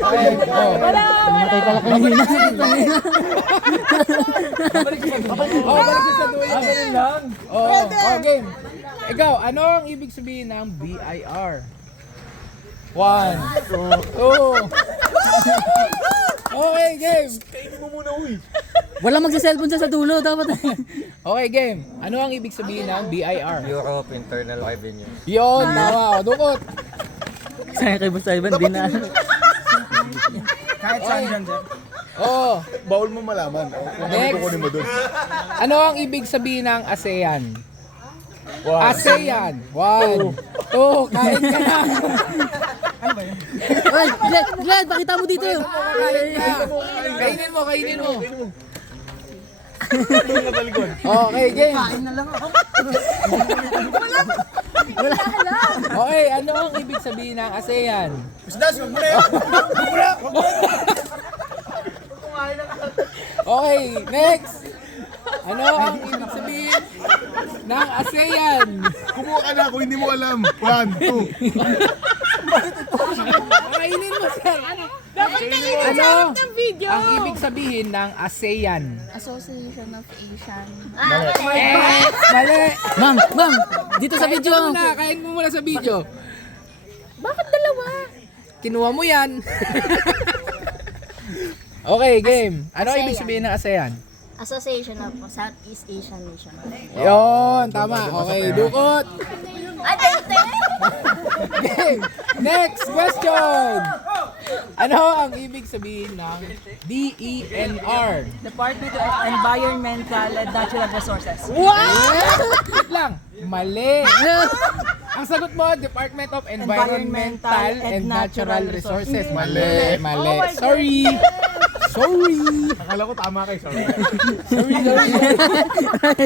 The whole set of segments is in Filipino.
Namatay pala kanina. Balik sa dulo. Ganun lang. Game. Ikaw, ano ang ibig sabihin ng BIR? 1, 2. Okay, game. Kainin mo muna, uy. Wala magsa-cellphone sa dulo, dapat. Okay, game. Ano ang ibig sabihin ng BIR? Bureau of Internal Revenue. Yun, tama. Dukot. Sayang kay Boss Ivan, di na. Kahit saan dyan, sir. Oh, Bawal mo malaman. Kung ano Next. kukunin mo dun. ano ang ibig sabihin ng ASEAN? ASEAN. 1, 2. Kain ka na. Ay, Glad, pakita mo dito. Kainin mo, kainin mo. Doon na talikod. Okay, game. Okay, ano ang ibig sabihin ng ASEAN? Isdas, wag mo na yun. Okay, next. Ano ang ibig sabihin ng ASEAN? Kumuha ka na kung hindi mo alam. 1, 2. Kainin mo, sir. Ano ang ibig sabihin ng ASEAN? Association of Asian. Mali. Ma'am, dito sa video. Kain mo muna sa video. Bakit dalawa? Kinuha mo yan. Okay, game. Ano ang ibig sabihin ng ASEAN? Association of Southeast Asian Nation. Yun, tama. Okay, dukot. Game. Next question. Ano ang ibig sabihin ng DENR? Department of Environmental and Natural Resources. Wait lang. Mali. Ang sagot mo, Department of Environmental and Natural Resources. Mali. Sorry. Akala ko tama kay sorry. Sorry.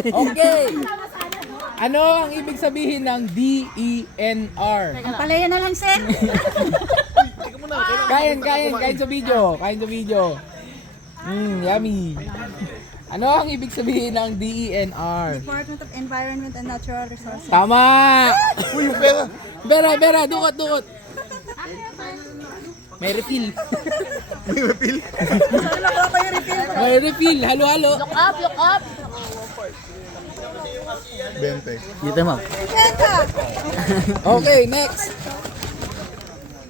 Okay. Ano ang ibig sabihin ng DENR? Ang palaya na lang, sir. Kain sa video. Yummy. Ano ang ibig sabihin ng DENR? Department of Environment and Natural Resources. Tama! Uy, yung pera. Bera, dukot. May refill. May refill. Halo-halo. Look up. 20. Dito, ma'am. Okay, next.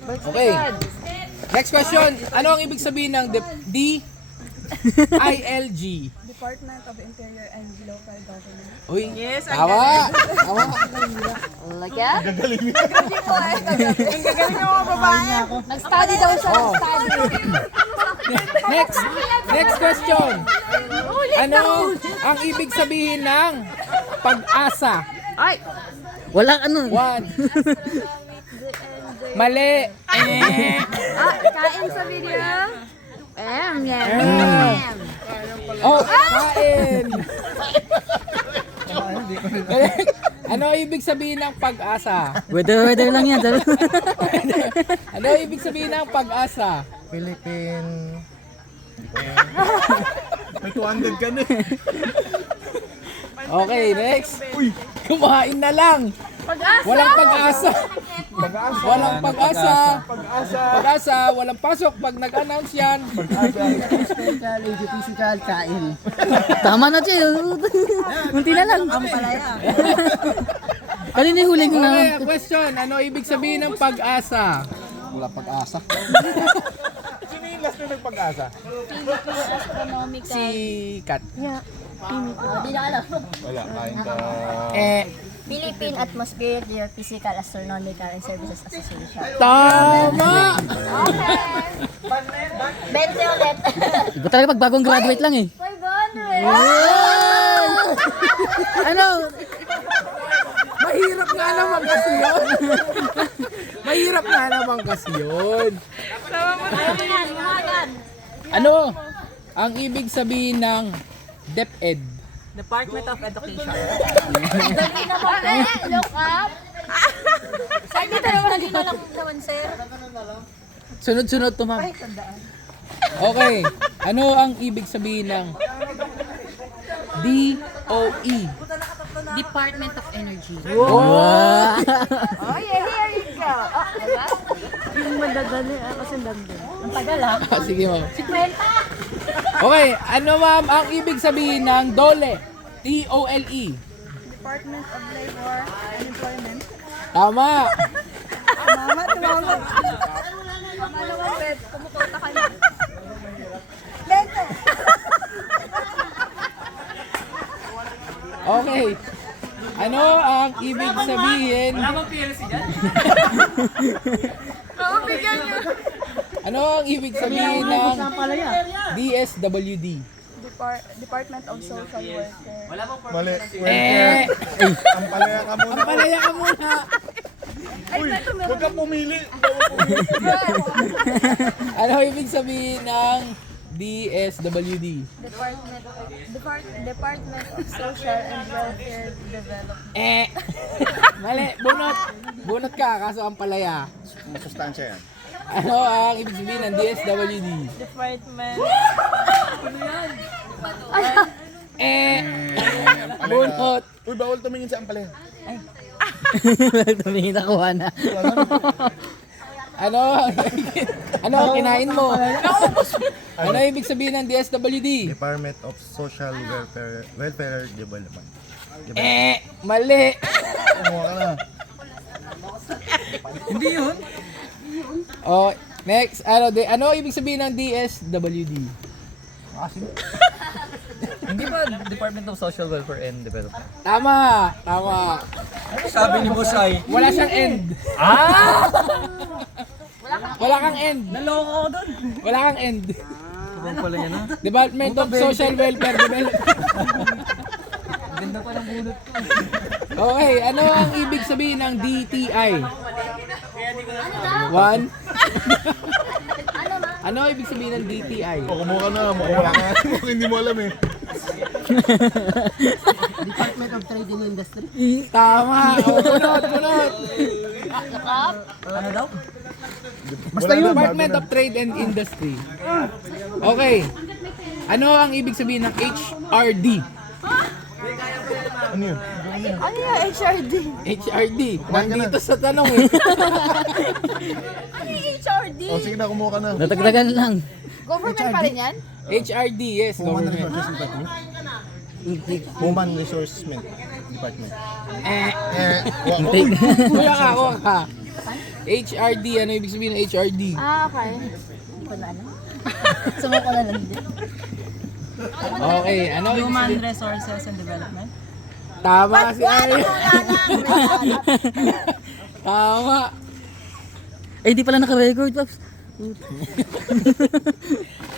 Okay. Next question. Ano ang ibig sabihin ng DILG? Department of Interior and Local Government. Uy, tawa. Look at. Ang gagaling ng mga babae. Nag-study daw siya. Oh. Next question. Ano ang ibig sabihin ng pag-asa? Ay! Wala ano. 1. Mali. Kain sa video. Yan. Oh, kain. Ano ibig sabihin ng pag-asa? Weather lang yan. Ano ibig sabihin ng pag-asa? Philippine. May 200 ka na. Okay, next. Kumain na lang. Walang pag-asa. Walang pag-asa. Walang pasok pag nag-announce yan. Physical, physical, kain. Tama na siya. Munti na lang. Ang palaya. Kanina yung huling na. Okay, question. Ano ibig sabihin ng pag-asa? Wala pag-asa. Sino yung last na nagpag-asa? Philippine Astronomical. Si Kat. Di na alam. Wala, kain ka. Philippine Atmospheric Geophysical Astronomical and Services Association. Tama! 20 ulit. Iba talaga pag bagong graduate lang eh. 500. Ano? Mahirap nga naman kasi yun. Mahirap nga naman kasi yun. Ano ang ibig sabihin ng DepEd? Department of Education. Look up. Saan dito naman naman, sir? Sunod-sunod to, ma'am. Okay. Ano ang ibig sabihin ng DOE? Department of Energy. Wow! Oh, yeah, here you go. Oh, diba? madadali kasi London. Ang tagal ah. Sige ma'am. 50. Okay, ano ma'am ang ibig sabihin ng DOLE? T-O-L-E. Department of Labor and Employment. Tama. Mama, tumama. Kumukonta ka na. Okay. Ano ang ibig sabihin? Ano ang ibig sabihin ng DSWD? Department of Social Welfare. Mali. Eh, Ang palaya ka muna. palaya ka muna. Uy, huwag kang pumili. Ano ang ibig sabihin ng DSWD? Department of Social and Welfare Development. Mali, bunot. Bunot ka, kaso ang palaya. Masustansya yan. Ano ang ibig sabihin ng DSWD? Department. Bunot. Uy, bawal tumingin sa ampalaya. Tumingin ako na. Ano kinain mo? Ano ibig sabihin ng DSWD? Department of Social Welfare Development. Mali. Kumuha ka na. Oh, next. Ano ibig sabihin ng DSWD? Hindi ba Department of Social Welfare and Development? Tama. Sabi ni Bosay. Wala siyang end. Wala kang end. Naloko ako doon. Wala kang end. Ibang pala yan ha. Department of Social Welfare Development. Ganda pa ng bunot ko. Okay, ano ang ibig sabihin ng DTI? One. Ano ibig sabihin ng DTI? O, kumuha ka na. Wala ka. Mukhang hindi mo alam eh. Department of Trade and Industry. Tama. Bunot. Ano daw? Basta yun. Department of Trade and Industry. Okay. Ano ang ibig sabihin ng HRD? Ano yun? Ano yung HRD? HRD. Kumain ka na. Nandito sa tanong eh. Ano yung HRD? O, sige na. Kumuha ka na. Natagdagan lang. Government pa rin yan? HRD, yes. Human Government. Resources Department. Human Resources Department. Kuya ka. HRD. Ano ibig sabihin ng HRD? Okay. Hindi ko na alam. Sumuko na lang din. Okay. Ano ibig Human sabihin? Resources and Development. Tama si Ari. Tama. Ay, di pala naka-record, Pops.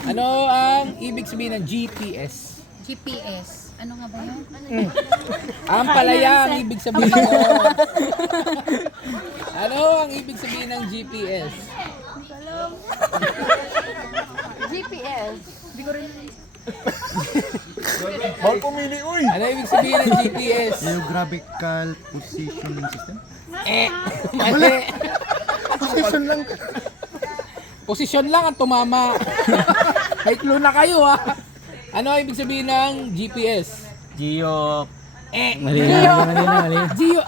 Ano ang ibig sabihin ng GPS? GPS. Ano nga ba yun? Ang palaya ang ibig sabihin. Ano ang ibig sabihin ng GPS? GPS. Bawal pumili, uy! Ano ibig sabihin ng GPS? Geographical Positioning System? Mali. Position lang. Posisyon lang ang tumama. May clue na kayo ha. Ano ang ibig sabihin ng GPS? Geo. Mali na. Geo.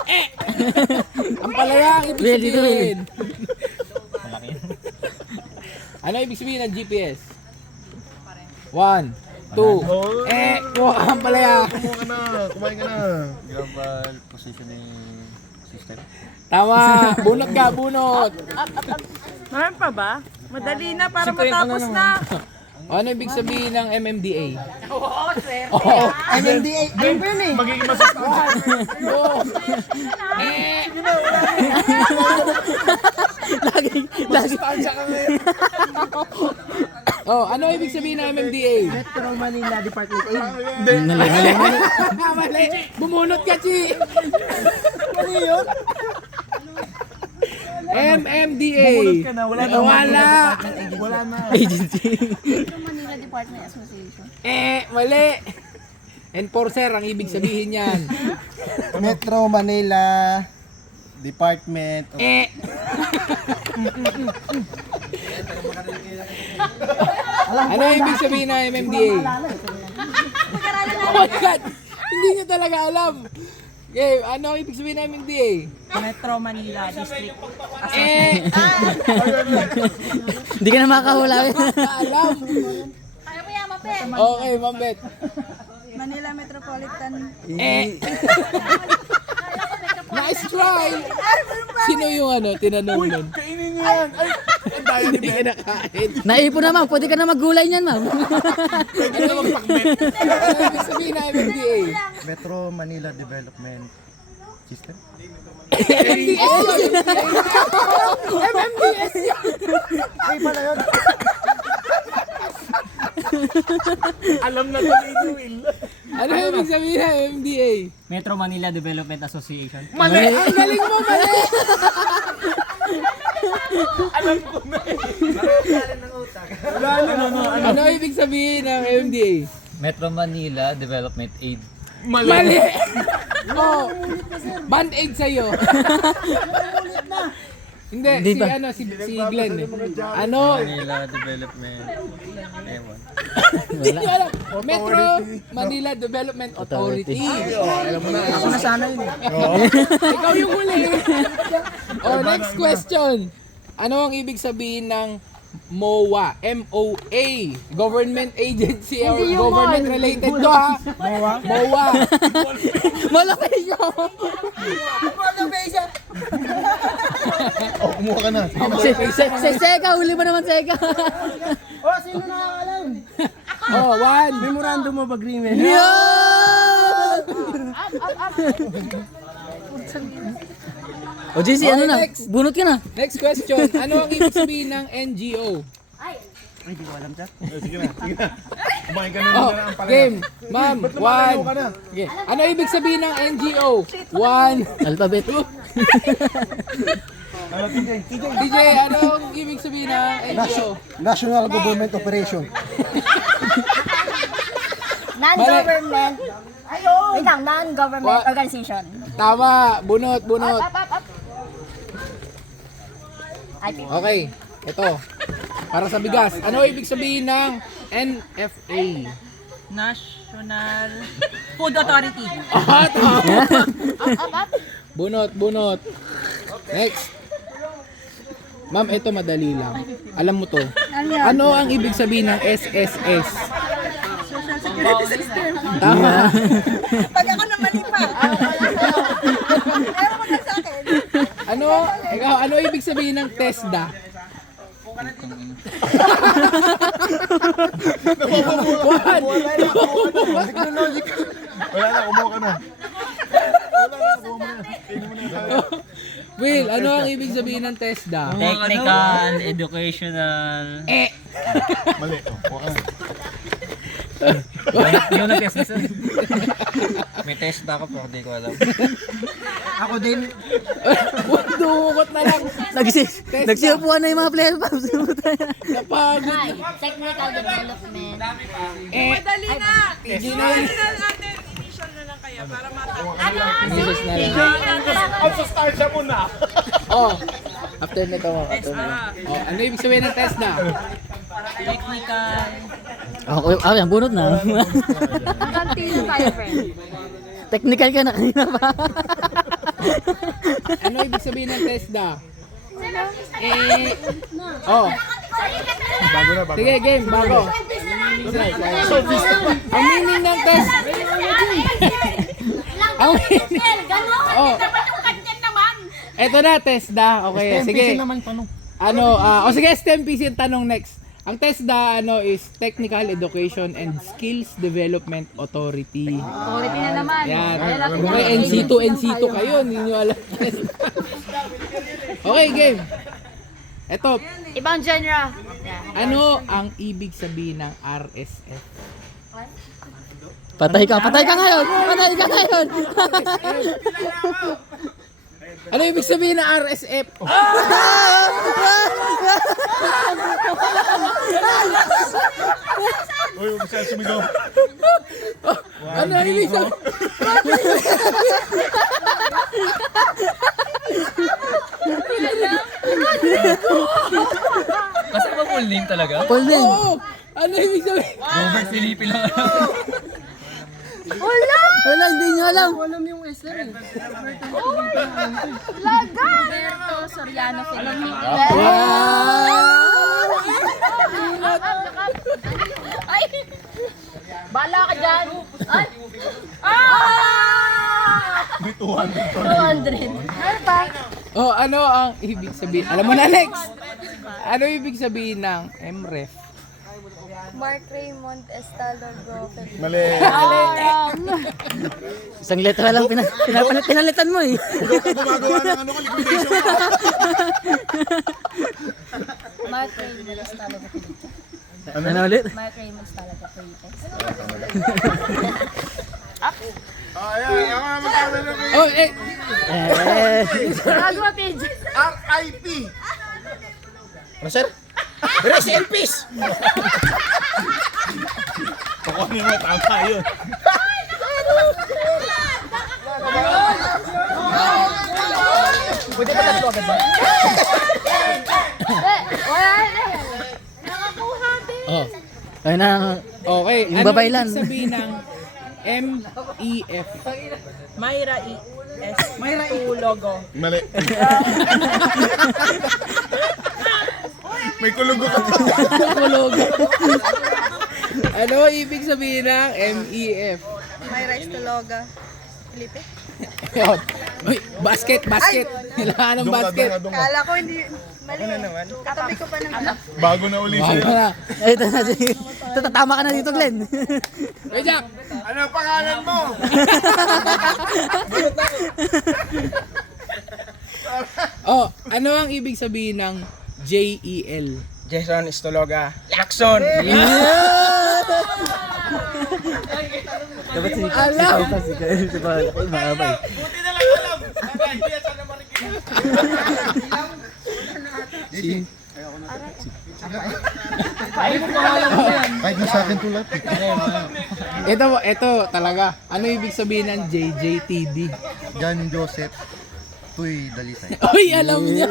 Ang palaya ang ibig Well, dito, sabihin. Ano ibig sabihin ng GPS? 1, 2, ang palaya. Kumuha ka na. Kumain ka na. Global Positioning System. Tama. Bunot ka, bunot. Meron pa ba? Madali na para matapos na. Ano ibig sabihin ng MMDA? MMDA. Ano ba yun eh? Magiging masustansya. Masustansya ka ngayon. Ano ibig sabihin ng MMDA? Metro Manila Department A. Mali. Bumunot ka, Chi. Ano yun? MMDA. Wala na. Wala. Agency. Manila Department Association. Mali. Enforcer ang ibig sabihin yan. Metro Manila Department of... Ano ibig sabihin ng MMDA? Oh my God! Hindi niyo talaga alam. Game, ano ang ibig sabihin ng MMDA? Metro Manila District. Hindi ka na makahula. Alam. Kaya mo yan, Mapet. Okay, Ma'am Beth. Manila Metropolitan. Nice try! Sino yung tinanong nun? Kainin niyo yan! Ay! Ang daya ni Hindi kinakain. Naipon na ma'am, pwede ka na maggulay niyan ma'am. Pwede na magpakbet. Ano ibig sabihin ng MMDA? Metro Manila Development System? MMDS yun! Ay, pala yun. Alam na to ni Will. Ano ibig sabihin ng MMDA? Metro Manila Development Association. Mali! Ang galing mo, mali! Ano ibig sabihin ng MMDA? Metro Manila Development Aid. Mali! Oh, band-aid sa'yo. Hindi, Hindi ba? si Glenn eh. Ano? Manila Development. Ewan. Hindi nyo alam. Metro Manila Development Authority. Ako na sana yun. Ikaw yung huli. Oh, next question. Ano ang ibig sabihin ng MOA? M-O-A. Government agency or government related to ha? MOA. Malaki siya. Oh, kumuha ka na. Seka, huli mo naman Seka. Oh, sino nakakalam? Oh, one. Memorandum of Agreement. Yan! O JC, ano na? next. Bunot ka na. Next question. Ano ang ibig sabihin ng NGO? Ay, di ko alam, Chad. Sige na, sige na. Kumain ka na Oh, na ang pala. game. Ma'am, one. ka na? Okay. Ano ibig sabihin ng NGO? One. Alphabet. Ano, TJ? DJ, ano ang ibig sabihin ng NGO? National Government Operation. Non-government. Wait lang, non-government What? organization. Tama. Bunot, bunot. Up. Ay, Okay. Ito. Para sa bigas. Ano ibig sabihin ng NFA? National Food Authority. Ah, tama. up. Bunot, bunot. Next. Ma'am, ito madali lang. Alam mo to. Ano ang ibig sabihin ng SSS? Tama. Pag ako naman ipa. Ayaw mo na sa akin. Ano ibig sabihin ng TESDA? Wala na, kumuha ka na. Will, ano ang ibig sabihin ng TESDA? Technical, educational. Mali. Oh, kuha ka na. Yung na-test nisa. May test ako pero di ko alam. Ako din. Dumukot na lang. Nagsiupuan na yung mga players pa. Napagod. Hi, technical development. Madali na. Hindi na yan. natin initial na lang kaya para Misis na lang. Oh, after nito mo. Oh, ano ibig sabihin ng TESDA? Technical. Yan, bunot na. Continue tayo, friend. Technical ka na kanina pa. Ano ibig sabihin ng TESDA? Oh, Bago na, bago. sige, game, bago. Ang meaning ng test. Ang meaning. Oh. Eto na, TESDA. Okay, sige. Ano, sige, STEMPC yung tanong next. Ang TESDA is Technical Education and Skills Development Authority. Authority na naman. Yan. Kaya natin Kung may yan. NC2 kayo, hindi nyo alam. Okay, game. Eto, Ibang genre. ano ang ibig sabihin ng RSF? Patay ka ngayon. Ano ibig sabihin ng RSF? Uy, huwag siya sumigaw. Ano ibig sabihin? Kasi ba full name talaga? Full name. Oo! Ano ibig sabihin? Robert Felipe lang alam. Wala, hindi nyo alam. Roberto Soriano Felipe. Ay! Bala ka dyan! Ay! May 200 to. 200. Ano pa? Oh, ano ang ibig sabihin? Alam mo na, Alex! Ano ibig sabihin ng MREF? Mark Raymond Estalogo Felipe. Mali. Isang letra lang pinalitan mo eh. Gumagawa ng ano, liquidation mo. Mark Raymond Estalogo Felipe. Ano ulit? Mark Raymond Estalogo Felipe. Ayan, ako na magkakaroon ng Oh, eh! Bago page. RIP. Ano sir? Rest in peace! Kukunin mo, tama yun. Pwede ba tatlo agad ba? Wala na. Nakakuha din. Oh, Ayun na. okay. Yung Ano babaylan. ibig sabihin ng MEF? Myra E.S. Myra E. logo. Mali. May kulugo ka pa. Kulog. Ano ibig sabihin ng MEF? Myra Estaloga Felipe. Yun. Uy, basket. Kailangan ng basket. Doon ka. Kala ko hindi mali. Katabi ko pa ng Bago na uli Bago sa'yo. na. Ay, ito na. Ito, tatama ka na dito, Glenn. Hey, Jack! Ano ang pangalan mo? Oh, ano ang ibig sabihin ng JEL? Jason Estologa. Lacson! Dapat si Alam! si Maabay. Kahit na sa akin tulad. Ito talaga. Ano ibig sabihin ng JJTD? John Joseph Tuy Dalisay. Uy, alam niya.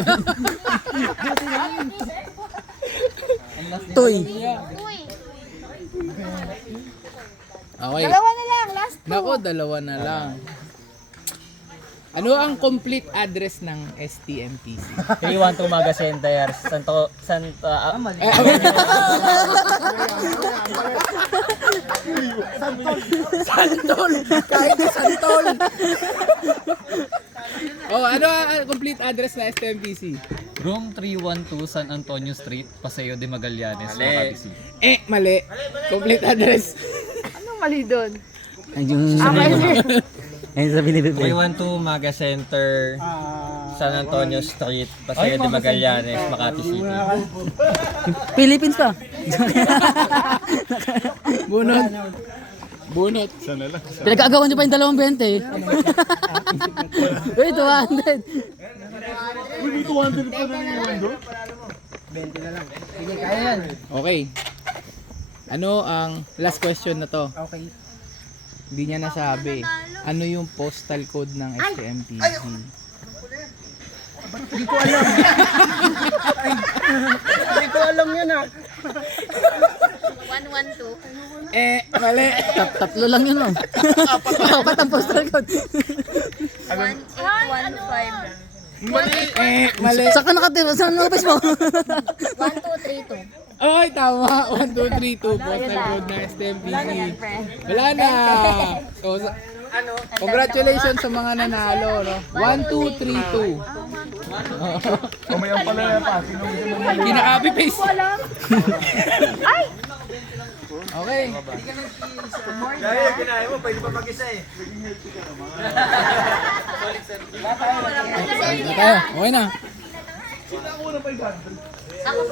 Toy. Okay. Dalawa na lang. Last. Nako, dalawa na lang. Ano ang complete address ng STMPC? 312 Maga Center, Santa... Santol! Kahit na Santol! Oh, ano ang complete address ng STMPC? Room 312 San Antonio Street, Paseo de Magallanes, Makati City. Mali. Complete address. Ay, yung ayun sa binibig. 312 Maga Center, San Antonio Street, Paseo de Magallanes, Makati City. Philippines pa. Bunot. Sana lang. Pinagkagawan niyo pa yung 220. Uy, 200. May 200 pa na naman doon. Okay. Ano ang last question na to? Okay. Hindi niya nasabi. Ano yung postal code ng STMPC? Hindi ko alam yun ah. 112. Mali. Tatlo lang yun, oh. Apat ang postal code. 1815. Mali. Saan ka nakatira? Saan ang office mo? 1232. Ay, tama. 1, 2, 3, 2. Postal code ng STMPC. Wala na. So, congratulations sa mga nanalo. No? 1, 2, 3, 2. Kumayan pala yan pa. Sino gusto mo? Kinaka-copy paste. Ay! Okay. Kaya, kinahin mo. Pwede pa mag-isa eh. Okay na.